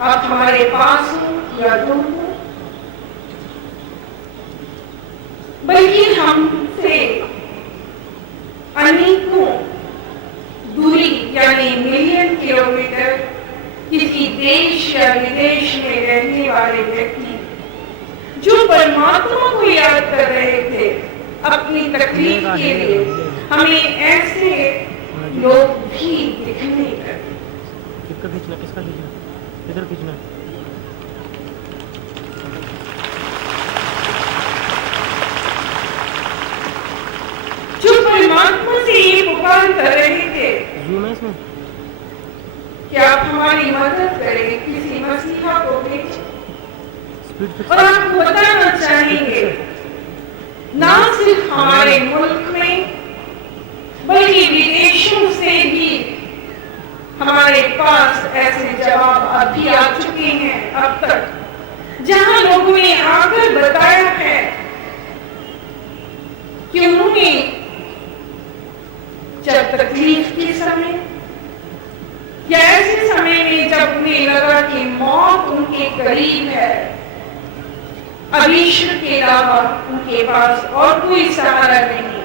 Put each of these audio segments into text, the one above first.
आप हमारे पास हो या दूर हो, बल्कि हमसे अनेकों दूरी यानी मिलियन किलोमीटर किसी देश या विदेश में रहने वाले व्यक्ति जो परमात्मा को याद कर रहे थे अपनी तकलीफ के लिए, हमें ऐसे लोग भी दिखने लगे। किसका खींचना इधर खींचना। जो परमात्मा से ये पुकार कर रहे थे क्या आप हमारी मदद करें, किसी मसीहा को भेजें। और आप बताना चाहेंगे ना सिर्फ हमारे मुल्क में बल्कि विदेशों से भी हमारे पास ऐसे जवाब अभी आ चुके हैं अब तक, जहां लोगों ने आकर बताया है कि उन्होंने जब तकलीफ के समय या ऐसे समय में जब उन्हें लगा कि मौत उनके करीब है, अब ईश्वर के अलावा उनके पास और कोई सहारा नहीं,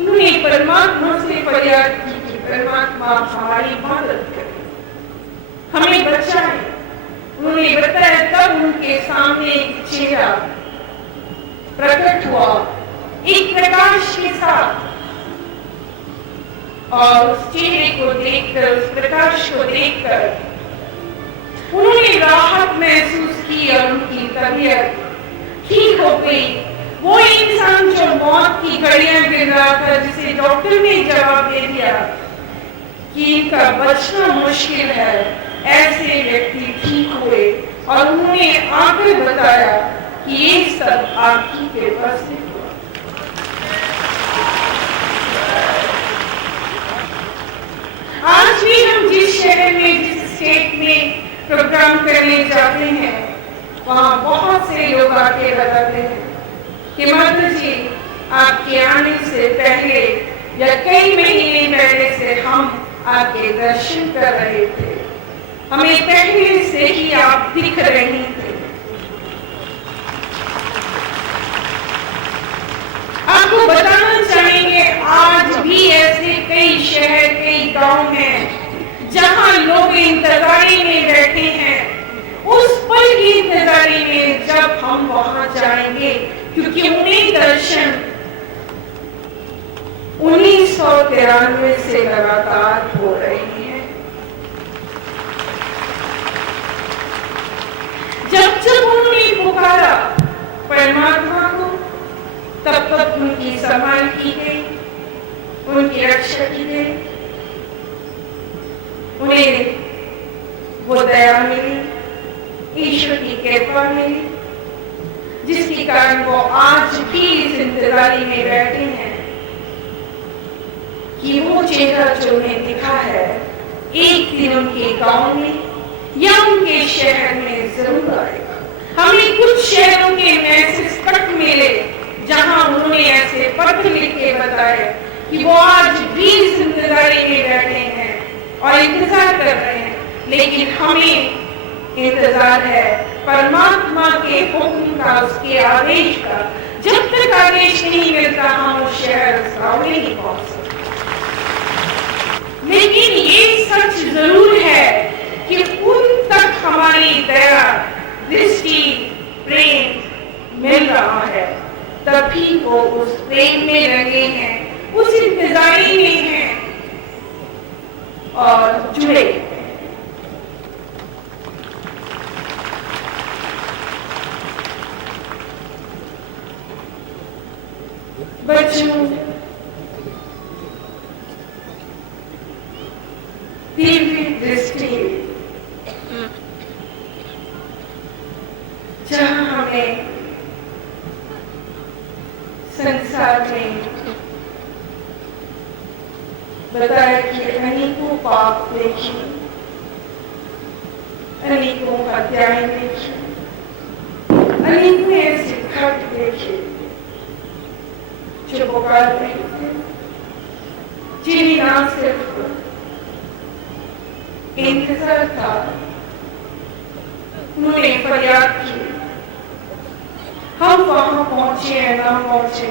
उन्होंने परमात्मा से फरियाद की कि परमात्मा हमारी मदद करे, हमें बचाए। उन्होंने बताया तब उनके सामने एक चेहरा प्रकट हुआ एक प्रकाश के साथ, और उस चेहरे को देखकर, उस प्रकाश को देखकर उन्होंने राहत महसूस की और उनकी तबीयत ठीक हो गई। वो इंसान जो मौत की घड़ियां गिर रहा था, जिसे डॉक्टर ने जवाब दे दिया कि इनका बचना मुश्किल है, ऐसे व्यक्ति ठीक हुए और उन्होंने आकर बताया कि ये सब आपकी कृपा से हुआ। आज भी हम जिस शहर में, जिस स्टेट में प्रोग्राम करने जाते हैं, वहां बहुत से लोग आके बताते हैं कि माता जी आपके आने से पहले या कई महीने पहले से हम आपके दर्शन कर रहे थे, हमें पहले से ही आप दिख रहे थे। आपको बताना चाहेंगे आज भी ऐसे कई शहर, कई गांव हैं जहां लोग इंतजारी में बैठे हैं, उस पल की इंतजारी में जब हम वहां जाएंगे, क्योंकि उन्हें दर्शन 1993 से लगातार हो रहे हैं। जब जब उन्होंने पुकारा परमात्मा को, तब तक उनकी संभाल की गई, उनकी रक्षा की गई, उन्हें वो दया मिली, ईश्वर की कृपा मिली, जिसके कारण वो आज भी इस इंतजारी में बैठे हैं कि वो चेहरा जो उन्हें दिखा है एक दिन उनके गांव में या उनके शहर में जरूर आएगा। हमें कुछ शहरों के मैसेज तक मिले जहां उन्होंने ऐसे पत्र लिख के बताए कि वो आज भी इस इंतजारी में बैठे हैं और इंतजार कर रहे हैं, लेकिन हमें इंतजार है परमात्मा के हुक्म का, उसके आदेश का। जब तक आदेश नहीं मिलता हम उस शहर गांव में नहीं पहुंच सकते। लेकिन ये सच जरूर है कि उन तक हमारी दया, दृष्टि, प्रेम मिल रहा है, तभी वो उस प्रेम में लगे हैं, उस इंतजारी में हैं और जुड़े। बच्चों, दिव्य दृष्टि जहां हमें संसार में बताया कि अनेकों पाप देखिए, अनेकों अध्याय देखिए, अनेकों ऐसे घट देखिए जो पुकार रहे थे, जिन्हें ना सिर्फ इंतजार था उन्होंने फरियाद की, हम वहां पहुंचे या ना पहुंचे,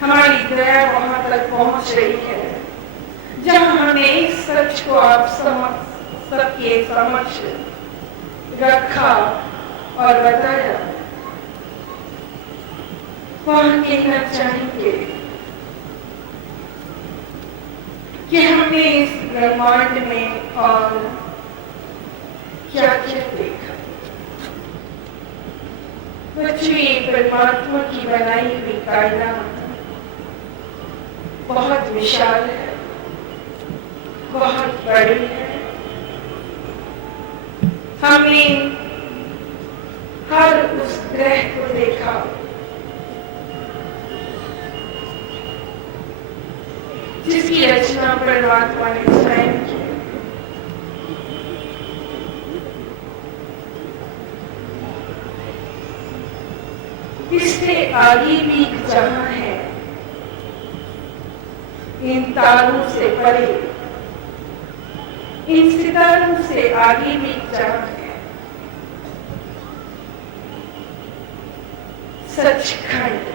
हमारी दया वहां तक पहुंच रही है जहां हमने इस सच को आप सबके समक्ष रखा और बताया। वहां कहना चाहेंगे कि हमने इस ब्रह्मांड में और क्या क्या देखा। बच्चों, ये परमात्मा की बनाई हुई कायनात बहुत विशाल है, बहुत बड़ी है। हमने हर उस ग्रह को देखा जिसकी रचना परमात्मा ने स्वयं की। इससे आगे भी जहां है, इन तारों से परे, इन सितारों से आगे भी जहां है, सचखंड,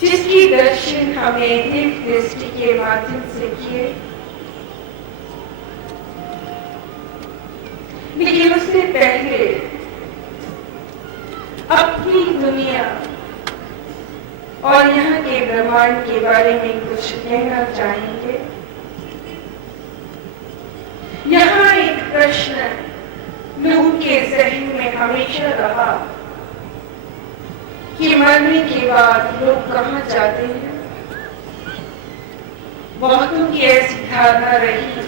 जिसकी दर्शन हमें दिव्य दृष्टि के माध्यम से किए, लेकिन उससे पहले अपनी दुनिया और यहाँ के ब्रह्मांड के बारे में कुछ कहना चाहेंगे। यहाँ एक प्रश्न लोगों के जहन में हमेशा रहा कि मरने के बाद लोग कहाँ जाते हैं। बहुतों की ऐसी धारणा रही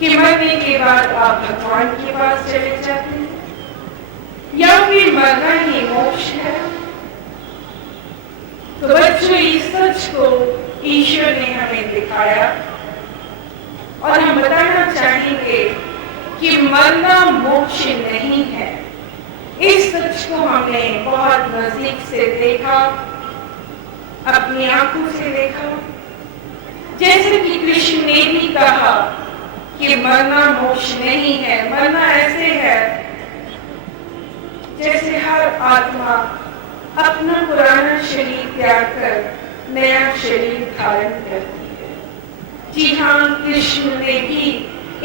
कि मरने के बाद आप भगवान के पास चले जाते हैं या फिर मरना ही मोक्ष है। तो बच्चों, इस सच को ईश्वर ने हमें दिखाया और हम बताना चाहेंगे कि मरना मोक्ष नहीं है। इस सच को हमने बहुत नजदीक से देखा, अपनी आंखों से देखा। जैसे कि कृष्ण ने भी कहा कि मरना मोक्ष नहीं है। मरना ऐसे है जैसे हर आत्मा अपना पुराना शरीर त्याग कर नया शरीर धारण करती है। जी हाँ, कृष्ण ने भी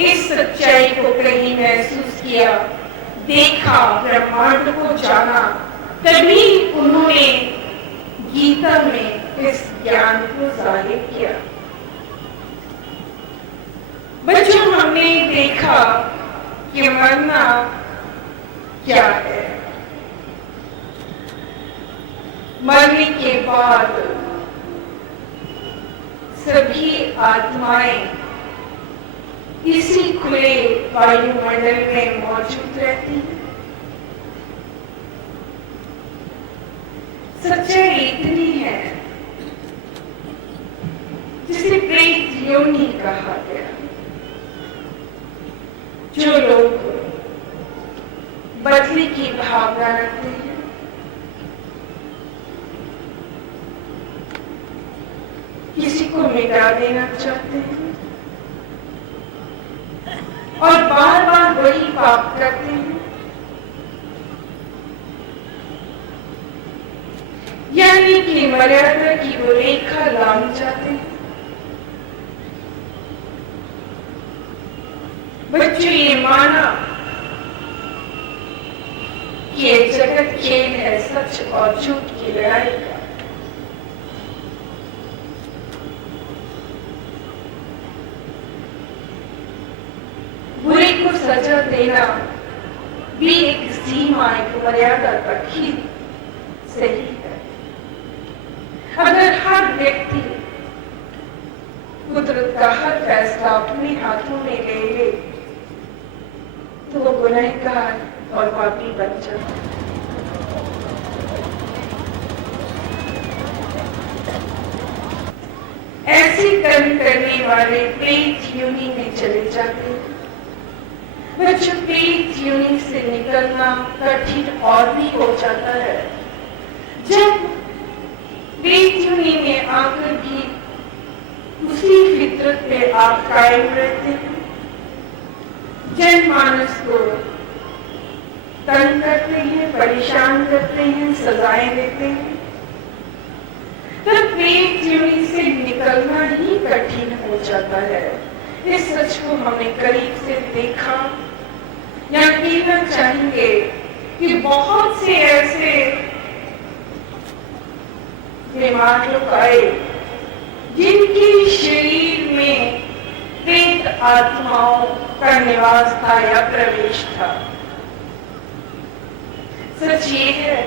इस सच्चाई को कहीं महसूस किया, देखा, ब्रह्मांड को जाना, तभी उन्होंने गीता में इस ज्ञान को जाहिर किया। बच्चों, हमने देखा कि मरना क्या है। मरने के बाद सभी आत्माएं इसी खुले वायुमंडल में मौजूद रहती हैं। सच्चाई इतनी है जिसे प्रेत योनि कहा गया। जो लोग बदले की भावना रखते हैं, किसी को मिटा देना चाहते हैं और बार बार वही पाप करते हैं, यानी कि मर्यादा की वो रेखा लांघ जाते हैं। बच्चों, ये माना कि ये जगत खेल है सच और झूठ की लड़ाई का। बुरे को सजा देना भी एक सीमा, एक मर्यादा तक ही सही है। अगर हर व्यक्ति कुदरत का हर फैसला अपने हाथों में ले ले तो वो गुनहगार और पापी बन जाता है। ऐसे कर्म करने वाले प्रेत योनि में चले जाते हैं। बच्चों, प्रेत योनि से निकलना कठिन और भी हो जाता है। जब प्रेत योनि में आकर भी उसी फितरत पे आप कायम रहते हैं, जनमानस को तंग करते हैं, परेशान करते हैं, सजाएं देते हैं, तब प्रेत योनि से निकलना ही कठिन हो जाता है। इस सच को हमने करीब से देखा। या कहना चाहेंगे कि बहुत से ऐसे बीमार लोग आए जिनके शरीर में प्रेत आत्माओं का निवास था या प्रवेश था। सच ये है,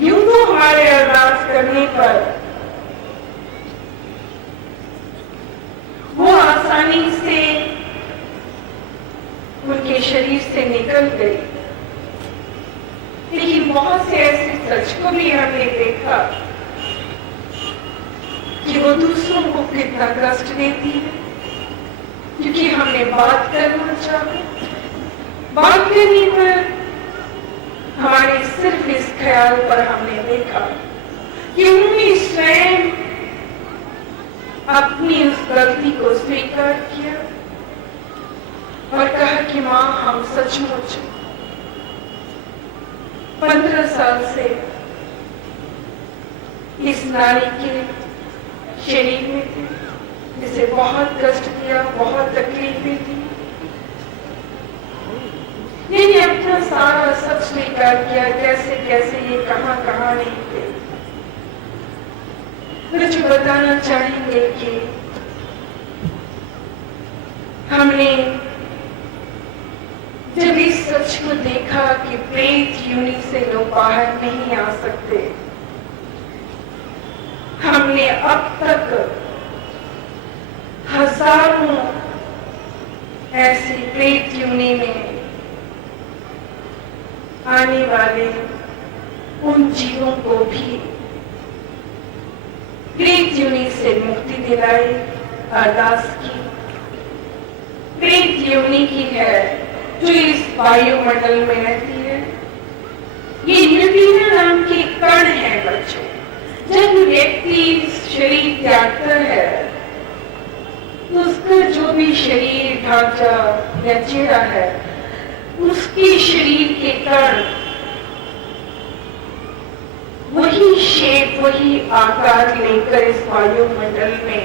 यूं तो हमारे अरदास करने पर वो आसानी से उनके शरीर से निकल गई, लेकिन बहुत से ऐसे सच को भी हमने देखा कि वो दूसरों को कितना कष्ट देती है, क्योंकि हमने बात करना चाहा। बात करने पर हमारे सिर्फ इस ख्याल पर हमने देखा कि उन्होंने स्वयं अपनी उस गलती को स्वीकार किया और कहा कि मां, हम सचमुच 15 साल से इस नारी के शरीर में थे, जिसे बहुत कष्ट दिया, बहुत तकलीफें दी। मैंने अपना सारा सब स्वीकार किया, कैसे कैसे ये कहां कहां नहीं थे। मुझे बताना चाहेंगे कि हमने जब इस सच को देखा कि प्रेत योनि से लोग बाहर नहीं आ सकते, हमने अब तक हजारों ऐसी प्रेत योनि में आने वाले उन जीवों को भी प्रेत योनि से मुक्ति दिलाई, अरदास की। प्रेत योनि की है जो इस वायुमंडल में रहती है। ये न्यूट्रिनो नाम के कण है बच्चों। जब व्यक्ति शरीर त्यागता है तो उसका जो भी शरीर ढांचा या चेहरा है, उसके शरीर के कण वही शेप, वही आकार लेकर इस वायुमंडल में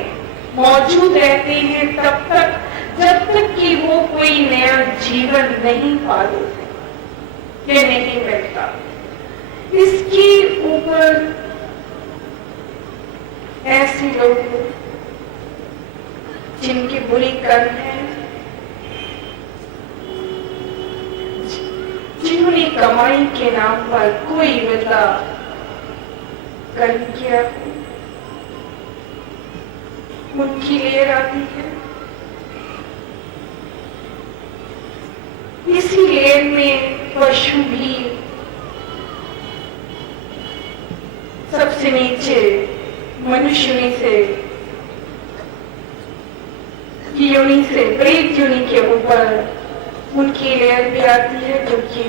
मौजूद रहते हैं तब तक, जब तक कि वो कोई नया जीवन नहीं पा लेते या नहीं मिलता। इसके ऊपर ऐसे लोग जिनके बुरी कर्म है, जिन्होंने कमाई के नाम पर कोई बदला कर्म किया, उनकी लेर आती है। इसी लेर में पशु भी सबसे नीचे मनुष्य में से योनि से प्रेत योनि के ऊपर उनकी लेयर भी आती है, जो कि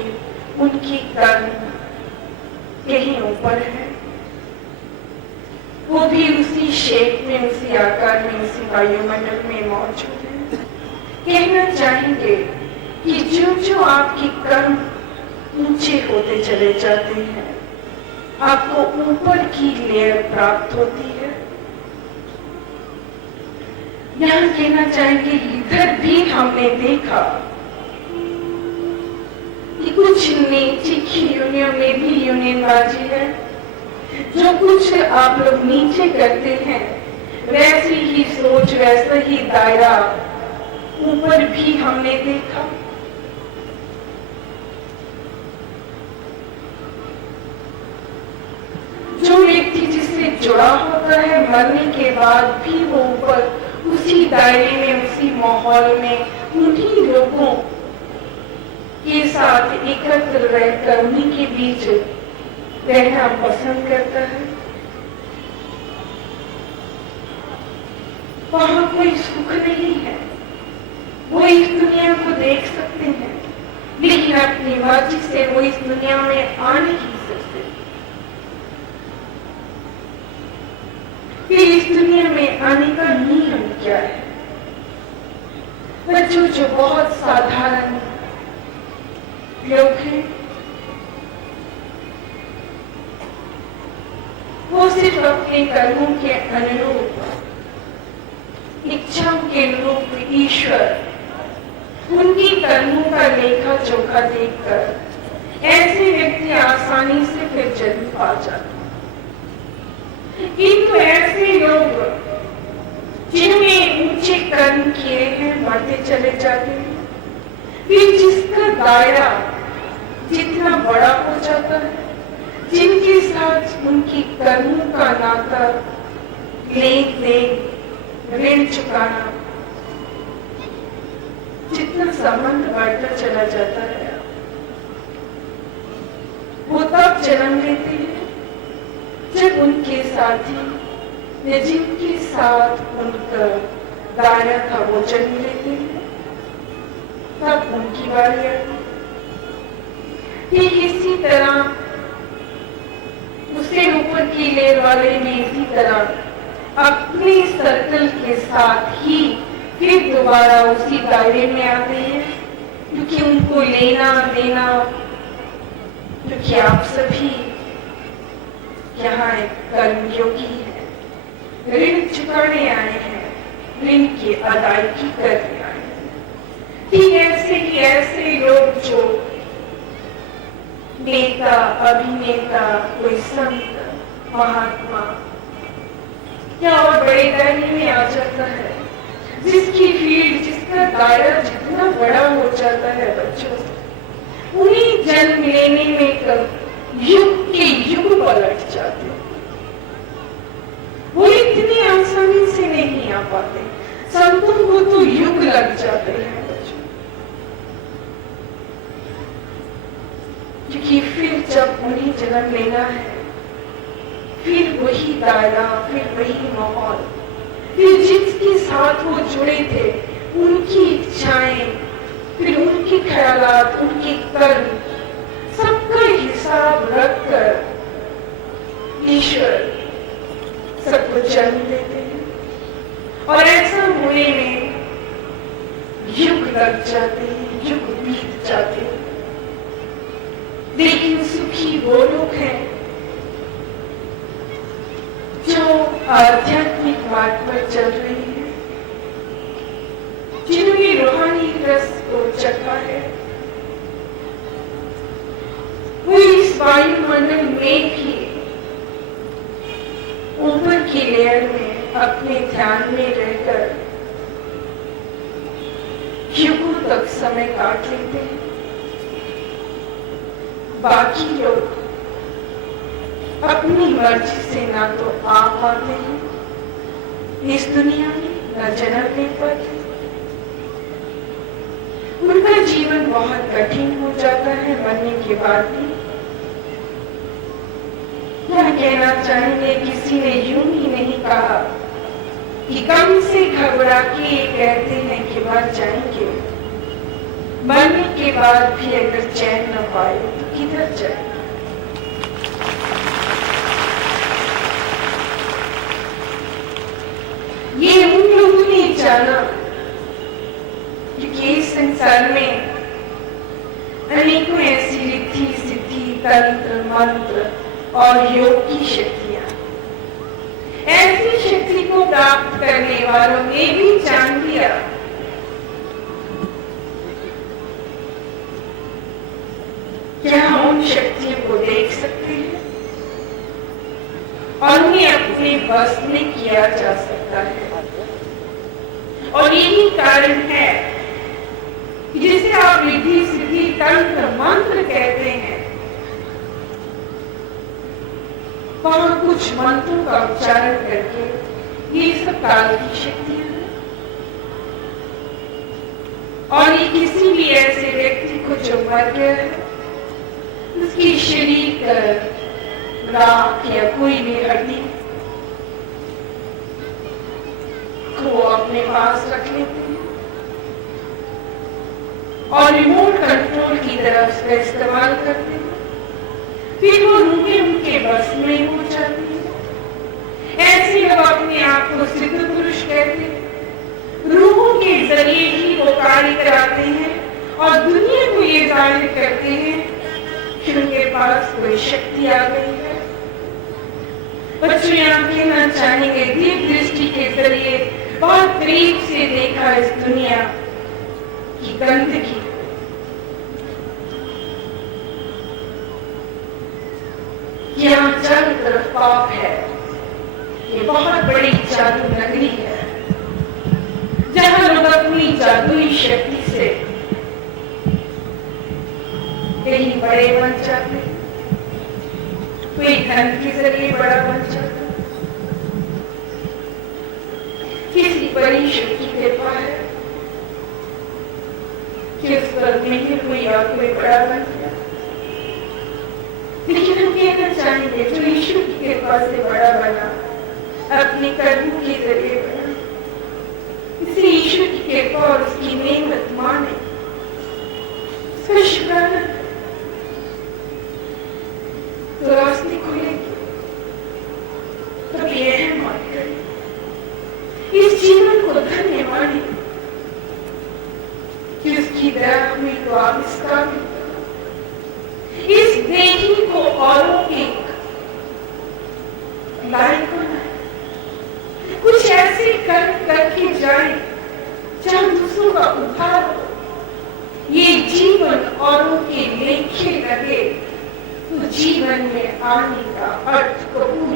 उनकी कर्म यहीं ऊपर है। वो भी उसी शेप में, उसी आकार में, उसी वायुमंडल में मौजूद है। कहना चाहेंगे कि जो जो आपके कर्म ऊंचे होते चले जाते हैं, आपको ऊपर की लेयर प्राप्त होती है। यहां कहना चाहेंगे, इधर भी हमने देखा कि कुछ नीचे की यूनियन में भी यूनियनबाजी है। जो कुछ आप लोग नीचे करते हैं, वैसी ही सोच, वैसा ही दायरा ऊपर भी हमने देखा। जो व्यक्ति जिससे जुड़ा होता है, मरने के बाद भी वो ऊपर उसी दायरे में, उसी माहौल में, उन्हीं लोगों के साथ एकत्र रहकर उन्हीं के बीच रहना पसंद करता है। वहां कोई सुख नहीं है। वो इस दुनिया को देख सकते हैं, लेकिन अपनी मर्जी से वो इस दुनिया में आ नहीं सकते। फिर इस दुनिया में आने का नियम क्या है? बच्चों जो बहुत साधारण लोग हैं, वो सिर्फ अपने कर्मों के अनुरूप, इच्छाओं के अनुरूप ईश्वर उनकी कर्मों का लेखा जोखा देखकर ऐसे व्यक्ति आसानी से फिर जन्म पा जाते हैं। किंतु ऐसे लोग जिन्होंने ऊंचे कर्म किए हैं बढ़ते चले जाते हैं, फिर जिसका दायरा जितना बड़ा हो जाता है, जिनके साथ उनकी कर्मों का नाता, लेन देन, ऋण चुकाना, जितना संबंध बढ़ता चला जाता है, वो तब जन्म लेते हैं जब उनके साथी या जिनके साथ उनका दायरा था वो जन्म लेते हैं, तब उनकी बारी आती। ठीक इसी तरह उससे ऊपर की लेयर वाले में इसी तरह अपने सर्कल के साथ ही फिर दोबारा उसी दायरे में आते हैं, क्योंकि उनको लेना देना, क्योंकि आप सभी यहाँ एक कर्मयोगी है, ऋण चुकाने आए हैं, ऋण की अदायगी करने आए हैं। ठीक ऐसे ही ऐसे लोग जो नेता, अभिनेता, कोई संत, महात्मा या और बड़े दायरे में आ जाता है, जिसकी फील्ड, जिसका दायरा जितना बड़ा हो जाता है बच्चों, उन्हीं जन्म लेने में युग के युग पलट जाते। वो इतनी आसानी से नहीं आ पाते, संतों को तो युग लग जाते हैं बच्चों, क्योंकि फिर जब उन्हें जन्म लेना है, फिर वही दायरा, फिर वही माहौल, फिर जिसके साथ वो जुड़े थे, उनकी इच्छाएं, फिर उनके ख्यालात, उनके कर्म, सबका हिसाब रखकर ईश्वर सबको जन्म देते हैं। और ऐसा होने में युग लग जाते हैं, युग बीत जाते हैं। लेकिन सुखी वो लोग हैं जो आध्यात्मिक मार्ग पर चल रहे हैं, जिन्होंने रूहानी रस को चखा है। वो इस वायुमंडल में भी ऊपर की लेयर में अपने ध्यान में रहकर युगों तक समय काट लेते हैं। बाकी लोग अपनी मर्जी से ना तो आ पाते हैं इस दुनिया में, न जन्म ले पाते। उनका जीवन बहुत कठिन हो जाता है मरने के बाद भी। क्या कहना चाहेंगे, किसी ने यूं ही नहीं कहा कि कम से घबरा के कहते हैं कि मर जाएंगे, मरने के बाद भी अगर चैन न पाए तो किधर जाए। ये उन लोगों ने जाना क्योंकि इस संसार में अनेकों ऐसी रिद्धि सिद्धि, तंत्र, मंत्र और योग की शक्तियां, ऐसी शक्ति को प्राप्त करने वालों ने भी जान लिया क्या हम उन शक्तियों को देख सकते हैं और उन्हें अपने बस में किया जा सकता है। और यही कारण है कि जिसे आप रिद्धि सिद्धि, तंत्र, मंत्र कहते हैं, वहां कुछ मंत्रों का उच्चारण करके ये सब काल की शक्तियां हैं। और ये किसी भी ऐसे व्यक्ति को जो मर गया है, उसकी शरीर राख या कोई भी हड्डी को अपने पास रख लेते हैं और रिमोट कंट्रोल की तरह उसका इस्तेमाल करते हैं। फिर वो रूहें उनके बस में हो जाती हैं। ऐसे लोग अपने आप को सिद्ध पुरुष कहते हैं। रूहों लोगों के जरिए ही वो कार्य कराते हैं और दुनिया को ये जाहिर करते हैं कि उनके पास कोई शक्ति आ गई है। बच्चों यहाँ कहना चाहेंगे, दिव्य दृष्टि के जरिए बहुत करीब से देखा इस दुनिया की गंदगी, यहाँ चारों तरफ पाप है। ये बहुत बड़ी जादू नगरी है जहां लोग अपनी जादुई शक्ति से कहीं बड़े बन जाते, कोई धन के जरिए बड़ा बन जाता, किसी परमेश्वर की कृपा है कि उस पर नहीं कोई और कोई बड़ा बन गया। लेकिन हम कहना चाहेंगे जो ईश्वर की कृपा से बड़ा बना, अपने कर्मों के जरिए बना, इसलिए ईश्वर की कृपा और उसकी नेमत माने, उसका शुक्राना तो रास्ते खुलेगी। कभी यह मत करें, इस जीवन को धन्य माने कि उसकी दया हमें तो आविष्कार में इस देही को औरों के लायक बनाए, कुछ ऐसे कर्म करके जाए जहां दूसरों का उद्धार हो, ये जीवन औरों के लेखे लगे तो जीवन में आने का अर्थ कबूल